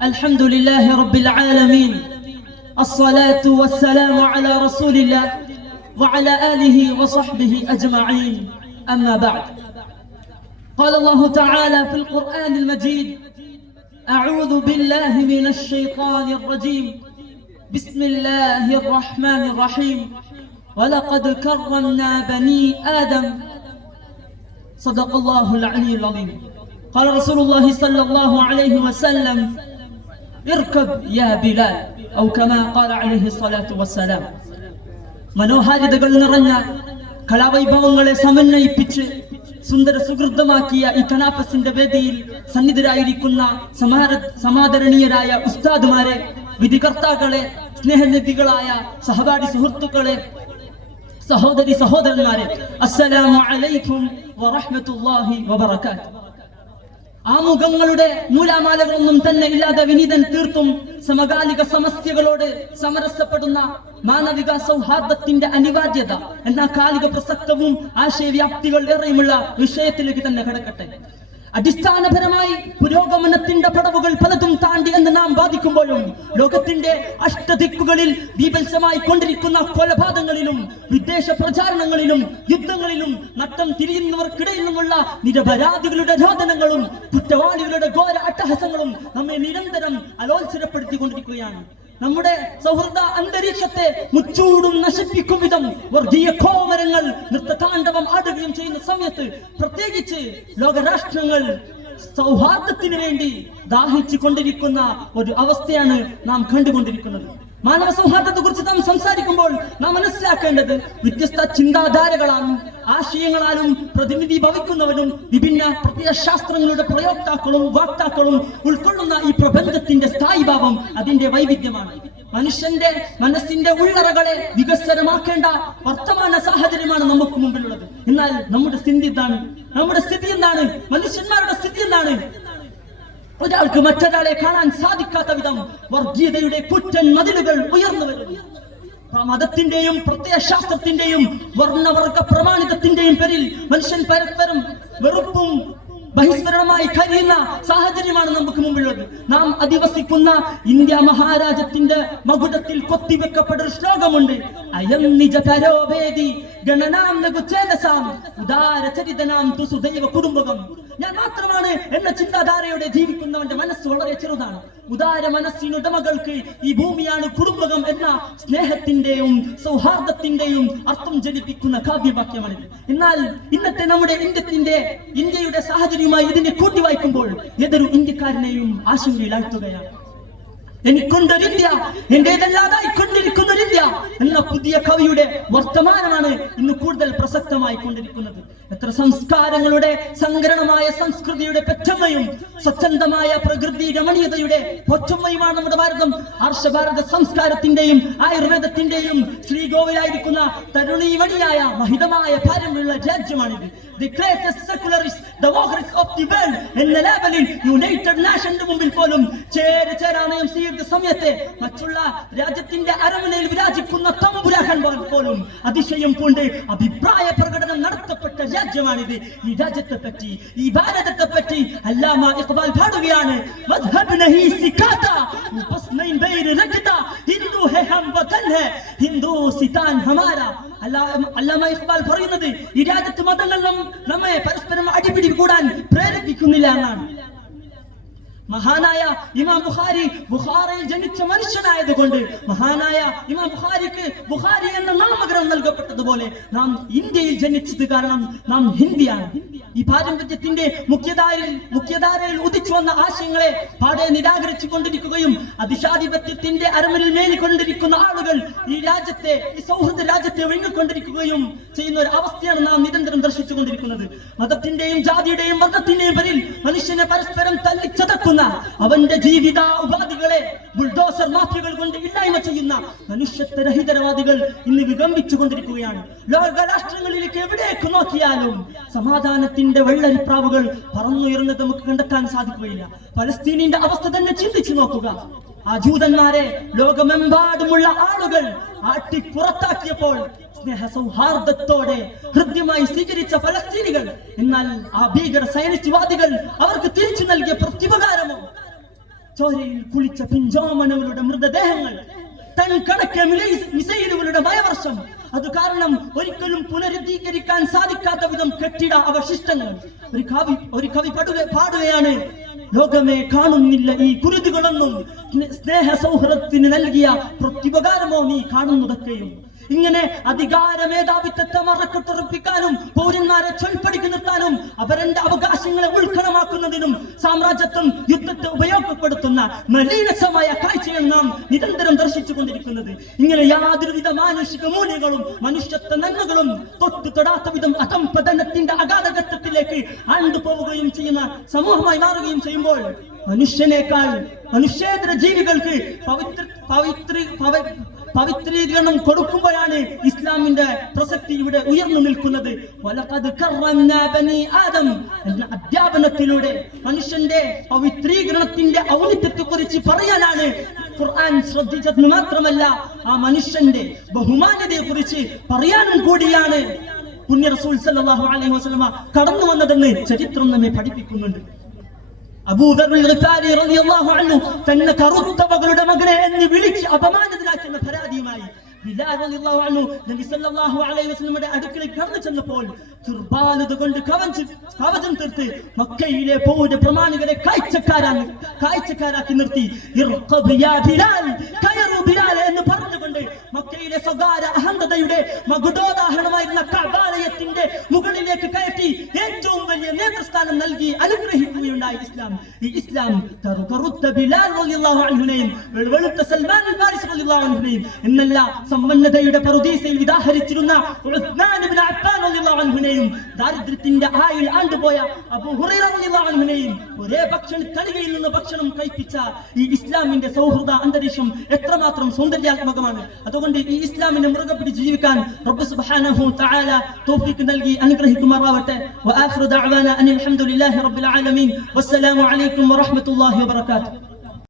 الحمد لله رب العالمين. الصلاة والسلام على رسول الله وعلى آله وصحبه أجمعين. أما بعد، قال الله تعالى في القرآن المجيد: أعوذ بالله من الشيطان الرجيم. بسم الله الرحمن الرحيم. ولقد كرمنا بني آدم. صدق الله العلي العظيم. قال رسول الله صلى الله عليه وسلم: اركب يا بلال، أو كما قال عليه الصلاة والسلام. മനോഹാരിതകൾ നിറഞ്ഞ കലാവൈഭവങ്ങളെ സമന്വയിപ്പിച്ച് സുന്ദര സുഹൃതമാക്കിയ ഈ തനാഫസിന്റെ വേദിയിൽ സന്നിധരായിരിക്കുന്ന സമാദരണീയരായ ഉസ്താദുമാരെ, വിധികർത്താക്കളെ, സ്നേഹനിധികളായ സഹപാഠി സുഹൃത്തുക്കളെ, സഹോദരി സഹോദരന്മാരെ, അസ്സലാമു അലൈക്കും വറഹ്മത്തുള്ളാഹി വബറകാതുഹു. ആമുഖങ്ങളുടെ നൂലാമാലകളൊന്നും തന്നെ ഇല്ലാതെ വിനീതൻ തീർത്തും സമകാലിക സമസ്യകളോട് സമരസപ്പെടുന്ന മാനവിക സൗഹാർദ്ദത്തിന്റെ അനിവാര്യത എന്ന കാലിക പ്രസക്തവും ആശയവ്യാപ്തികൾ ഏറെയുമുള്ള വിഷയത്തിലേക്ക് തന്നെ കടക്കട്ടെ. അടിസ്ഥാനപരമായി പുരോഗമനത്തിന്റെ പടവുകൾ പലതും താണ്ടി എന്ന് നാം വാദിക്കുമ്പോഴും ലോകത്തിന്റെ അഷ്ടദിക്കുകളിൽ ബീഭത്സമായി കൊണ്ടിരിക്കുന്ന കൊലപാതകങ്ങളിലും വിദേശ പ്രചാരണങ്ങളിലും യുദ്ധങ്ങളിലും നട്ടം തിരിയുന്നവർക്കിടയിൽ നിന്നുള്ള നിരപരാധികളുടെ രോദനങ്ങളും കുറ്റവാളികളുടെ ഘോര അട്ടഹാസങ്ങളും നമ്മെ നിരന്തരം അലോത്സരപ്പെടുത്തിക്കൊണ്ടിരിക്കുകയാണ്. നമ്മുടെ സൗഹൃദ അന്തരീക്ഷത്തെ മുച്ചൂടും നശിപ്പിക്കും വിധം വർഗീയ കോമരങ്ങൾ നൃത്തതാണ്ഡവം ആടുകയും ചെയ്യുന്ന സമയത്ത്, പ്രത്യേകിച്ച് ലോകരാഷ്ട്രങ്ങൾ സൗഹാർദ്ദത്തിന് വേണ്ടി ദാഹിച്ചു കൊണ്ടിരിക്കുന്ന ഒരു അവസ്ഥയാണ് നാം കണ്ടുകൊണ്ടിരിക്കുന്നത്. മാനവ സൗഹാർദ്ദത്തെ കുറിച്ച് നാം സംസാരിക്കുമ്പോൾ നാം മനസ്സിലാക്കേണ്ടത് വ്യത്യസ്ത ചിന്താധാരകളാലും ആശയങ്ങളാലും പ്രതിനിധി ഭവിക്കുന്നവരും വിഭിന്ന പ്രത്യയശാസ്ത്രങ്ങളുടെ പ്രയോക്താക്കളും വാക്താക്കളും ഉൾക്കൊള്ളുന്ന ഈ പ്രപഞ്ചത്തിന്റെ സ്ഥായിഭാവം അതിന്റെ വൈവിധ്യമാണ്. മനുഷ്യന്റെ മനസ്സിന്റെ ഉള്ളറകളെ വികസനമാക്കേണ്ട വർത്തമാന സാഹചര്യമാണ് നമുക്ക് മുമ്പിലുള്ളത്. എന്നാൽ നമ്മുടെ സ്ഥിതി എന്താണ്? നമ്മുടെ സ്ഥിതി എന്താണ്? മനുഷ്യന്മാരുടെ സ്ഥിതി എന്താണ്? ഒരാൾക്ക് മറ്റൊരാളെ കാണാൻ സാധിക്കാത്ത വിധം വർഗീയതയുടെ കുറ്റൻ മതിലുകൾ ഉയർന്നു വരുന്നു. മതത്തിന്റെയും പ്രത്യയശാസ്ത്രത്തിന്റെയും വർണ്ണവർഗ പ്രമാണിതത്തിന്റെയും പേരിൽ മനുഷ്യൻ പരസ്പരം വെറുപ്പും ബഹിസ്ഫുരണമായി കഴിയുന്ന സാഹചര്യമാണ് നമുക്ക് മുമ്പിലുള്ളത്. നാം അധിവസിക്കുന്ന ഇന്ത്യ മഹാരാജ്യത്തിന്റെ മകുടത്തിൽ കൊത്തിവെക്കപ്പെട്ട ഒരു ശ്ലോകമുണ്ട്: അയം നിജ കരോവേദി ഗണനാം ലഘുചേതസാം ഉദാരചരിതനാം തുസുദൈവ കുടുംബകം. ഞാൻ മാത്രമാണ് എന്ന ചിന്താധാരയോടെ ജീവിക്കുന്നവന്റെ മനസ്സ് വളരെ ചെറുതാണ്. ഉദാര മനസ്സിനുടമകൾക്ക് ഈ ഭൂമിയാണ് കുടുംബകം എന്ന സ്നേഹത്തിന്റെയും സൗഹാർദ്ദത്തിന്റെയും അർത്ഥം ജനിപ്പിക്കുന്ന കാവ്യവാക്യമാണിത്. എന്നാൽ ഇന്നത്തെ നമ്മുടെ ഇന്ത്യയുടെ സാഹചര്യവുമായി ഇതിനെ കൂട്ടി വായിക്കുമ്പോൾ ഏതൊരു ഇന്ത്യക്കാരനെയും ആശങ്കയിലാഴ്ത്തുകയാണ്. എനിക്കൊണ്ടൊരിന്ത്യ, എന്റേതല്ലാതായി കൊണ്ടിരിക്കുന്ന ഒരിന്ത്യ എന്ന പുതിയ കവിയുടെ വർത്തമാനമാണ് ഇന്ന് കൂടുതൽ പ്രസക്തമായി കൊണ്ടിരിക്കുന്നത്. എത്ര സംസ്കാരങ്ങളുടെ സങ്കരണമായ സംസ്കൃതിയുടെ പെറ്റമ്മയും സ്വച്ഛന്തമായ പ്രകൃതി രമണീയതയുടെ പൊറ്റമ്മയുമാണ് നമ്മുടെ ഭാരതം. ആർഷഭാരത സംസ്കാരത്തിന്റെയും ആയുർവേദത്തിന്റെയും ശ്രീകോവിലായിരിക്കുന്ന തരുണീമണിയായ മഹിതമായ പാരമ്പര്യമുള്ള രാജ്യമാണിത്. The greatest secularist democracy of the world എന്ന ലേബലിൽ യുണൈറ്റഡ് നാഷന്റെ മുമ്പിൽ പോലും ചേരാനയം സ്വീകരിച്ച സമയത്തെ മറ്റുള്ള രാജ്യത്തിന്റെ അരമനയിൽ വിരാജിക്കുന്ന തമ്പുരാക്കൻ പോലും അതിശയം കൊണ്ട് അഭിപ്രായ പ്രകടനം നടത്തപ്പെട്ട രാജ്യമാണിത്. ഈ രാജ്യത്തെ പറ്റി, ഈ ഭാരതത്തെ പറ്റി അല്ലാമ ഇഖ്ബാൽ പാടുകയാണ്: മദ്ഹബ് നഹീ സിക്കാതാ ബസ് നൈൻ ബൈർ രഖതാ ഹിന്ദു ഹേ ഹം വതൻ ഹേ ഹിന്ദു സിതാൻ ഹമാരാ. അല്ലാമ ഇഖ്ബാൽ പറയുന്നത് ഈ രാജ്യത്തെ മതങ്ങൾ നമ്മെ പരസ്പരം അടിപിടി കൂടാൻ പ്രേരിപ്പിക്കുന്നില്ല എന്നാണ്. മഹാനായ ഇമാം ബുഖാരിയിൽ ജനിച്ച മനുഷ്യനായതുകൊണ്ട് മഹാനായ ഇമാം ബുഖാരിക്ക് ബുഖാരി എന്ന നാമകരണം നൽകപ്പെട്ടതുപോലെ നാം ഇന്ത്യയിൽ ജനിച്ചത് കാരണം നാം ഹിന്ദിയാണ്. ഈ പാരമ്പര്യത്തിന്റെ മുഖ്യധാരയിൽ ഉദിച്ചു വന്ന ആശയങ്ങളെ പാടെ നിരാകരിച്ചു കൊണ്ടിരിക്കുകയും അതിശാധിപത്യത്തിന്റെ അരമനിൽ മേലിക്കൊണ്ടിരിക്കുന്ന ആളുകൾ ഈ രാജ്യത്തെ, ഈ സൗഹൃദ രാജ്യത്തെ ഒഴുങ്ങിക്കൊണ്ടിരിക്കുകയും ചെയ്യുന്ന ഒരു അവസ്ഥയാണ് നാം നിരന്തരം ദർശിച്ചുകൊണ്ടിരിക്കുന്നത്. മതത്തിന്റെയും ജാതിയുടെയും വർഗത്തിന്റെയും പേരിൽ മനുഷ്യനെ പരസ്പരം തല്ലിച്ചതക്കുന്ന, അവന്റെ ജീവിത ഉപാധികളെ ബുൾഡോസർ മാഫിയകൾ കൊണ്ട് ഇല്ലായ്മ ചെയ്യുന്ന മനുഷ്യത്വരഹിതരവാദികൾ ഇന്ന് വികമ്പിച്ചു കൊണ്ടിരിക്കുകയാണ്. ലോകരാഷ്ട്രങ്ങളിലേക്ക് എവിടേക്ക് നോക്കിയാലും സമാധാനത്തിന്റെ വെള്ളരിപ്രാവുകൾ പറന്നുയർന്നത് നമുക്ക് കണ്ടെത്താൻ സാധിക്കുകയില്ല. പലസ്തീനിന്റെ അവസ്ഥ തന്നെ ചിന്തിച്ചു നോക്കുക. ആ ജൂതന്മാരെ ലോകമെമ്പാടുമുള്ള ആളുകൾ ആട്ടി പുറത്താക്കിയപ്പോൾ സ്നേഹ സൗഹാർദ്ദത്തോടെ ഹൃദ്യമായി സ്വീകരിച്ച ഫലസ്തീനികൾ, എന്നാൽ ആ ഭീകര സയനിസ്റ്റുവാദികൾ അവർക്ക് തിരിച്ചു നൽകിയ പ്രത്യുപകാരമോ? ചോരയിൽ കുളിച്ച പിഞ്ചോമനകളുടെ മൃതദേഹങ്ങൾ, ടൺ കണക്കെ മിസൈലുകളുടെ ഭയവർഷം, അത് കാരണം ഒരിക്കലും പുനരുദ്ധീകരിക്കാൻ സാധിക്കാത്ത വിധം കെട്ടിട അവശിഷ്ടങ്ങൾ. ഒരു കവി പാടുകയാണ്, ലോകമേ കാണുന്നില്ല ഈ കുരുതികളൊന്നും, സ്നേഹ സൗഹൃദത്തിന് നൽകിയ പ്രത്യുപകാരമോ നീ കാണുന്നതൊക്കെയും. ഇങ്ങനെ അധികാര മേധാവിത്വത്തെ മറക്കുറപ്പിക്കാനും പൗരന്മാരെ ചൊൽപ്പടിക്ക് നിർത്താനും അവരുടെ അവകാശങ്ങളെ ഉൾക്കണമാക്കുന്നതിനും സാമ്രാജ്യത്വം യുദ്ധത്തെ ഉപയോഗപ്പെടുത്തുന്ന മലീനസമായ കാഴ്ചയാണ് നാം നിരന്തരം ദർശിച്ചു കൊണ്ടിരിക്കുന്നത്. ഇങ്ങനെ യാതൊരുവിധ മാനുഷിക മൂല്യങ്ങളും മനുഷ്യത്വ നന്മകളും തൊടാത്ത വിധം അധംപതനത്തിന്റെ അഗാധഘട്ടത്തിലേക്ക് ആണ്ടുപോവുകയും ചെയ്യുന്ന സമൂഹമായി മാറുകയും ചെയ്യുമ്പോൾ മനുഷ്യനേക്കാൾ മനുഷ്യേതര ജീവികൾക്ക് പവിത്രീകരണം കൊടുക്കുമ്പോഴാണ് ഇസ്ലാമിന്റെ പ്രസക്തി ഇവിടെ ഉയർന്നു നിൽക്കുന്നത്. എന്ന അധ്യാപനത്തിലൂടെ മനുഷ്യന്റെ പവിത്രീകരണത്തിന്റെ ഔന്നിത്യത്തെ കുറിച്ച് പറയാനാണ് ഖുർആൻ ശ്രദ്ധിച്ചതെന്ന് മാത്രമല്ല, ആ മനുഷ്യന്റെ ബഹുമാന്യതയെ കുറിച്ച് പറയാനും കൂടിയാണ് പുണ്യ റസൂൽ സല്ലല്ലാഹു അലൈഹി വസല്ലമ കടന്നു വന്നതെന്ന് ചരിത്രം നമ്മെ പഠിപ്പിക്കുന്നുണ്ട്. അബൂദർ ഗിഫാരി റളിയല്ലാഹു അൻഹു തന്നെ കറുത്തവകളുടെ മകനെ എന്ന് വിളിച്ച് അപമാനിതനാക്കുന്ന പരാതിയുമായി ബിലാൽ റളിയല്ലാഹു അൻഹു നബി സല്ലല്ലാഹു അലൈഹി വസല്ലമയുടെ അടുക്കലേക്ക് കടന്നു ചെന്നപ്പോൾ തുർബാലത കൊണ്ട് കവചം തീർത്ത് മക്കയിലെ പൗര പ്രമാണികളെ കാഴ്ചക്കാരാക്കി നിർത്തി. ഇർഖബ് യാ ബിലാൽ, കയറു ബിലാൽ എന്ന് പറഞ്ഞുകൊണ്ട് മക്കയിലെ സ്വകാര്യ അഹന്തതയുടെ മകുടോദാഹരണമായിരുന്ന കഅബാലയത്തിന്റെ മുകളിലേക്ക് കയറ്റി ഏറ്റവും വലിയ നേതൃസ്ഥാനം നൽകി അനുഗ്രഹിക്കുകയുണ്ടായി ഇസ്ലാം. ഈ ഇസ്ലാം കറുത്ത ബിലാൽ റളിയല്ലാഹു അൻഹുനെയും വെളുത്ത സൽമാൻ അൽ ഫാരിസി റളിയല്ലാഹു അൻഹുനെയും എന്നല്ല സമ്പന്നതയുടെ പറുദീസയിൽ വിദാഹരിച്ചിരുന്ന ഉസ്മാൻ ഇബ്നു അഫ്ഫാൻ റളിയല്ലാഹു അൻഹുനെയും ദാരിദ്ര്യത്തിന്റെ ആയുൾ ആണ്ടുപോയ അബൂ ഹുറൈറ റളിയല്ലാഹു അൻഹുനെയും ഒരേ ഭക്ഷണത്തളികയിൽ നിന്ന് ഭക്ഷണം കഴിപ്പിച്ച ഈ ഇസ്ലാമിന്റെ സൗഹൃദ അന്തരീക്ഷം എത്രമാത്രം സൗന്ദര്യാത്മകമാണ്. അതുകൊണ്ട് ഈ ഇസ്ലാമിനെ മുറുകെ പിടിച്ച് ജീവിക്കാൻ റബ്ബ് സുബ്ഹാനഹു തആല തൗഫീഖ് നൽകി അനുഗ്രഹിക്കുമാറാവട്ടെ. വആഖിറു ദഅവാനാ അനിൽ ഹംദുലില്ലാഹി റബ്ബിൽ ആലമീൻ. വസ്സലാമു അലൈക്കും വറഹ്മത്തുള്ളാഹി വബറകാതുഹു.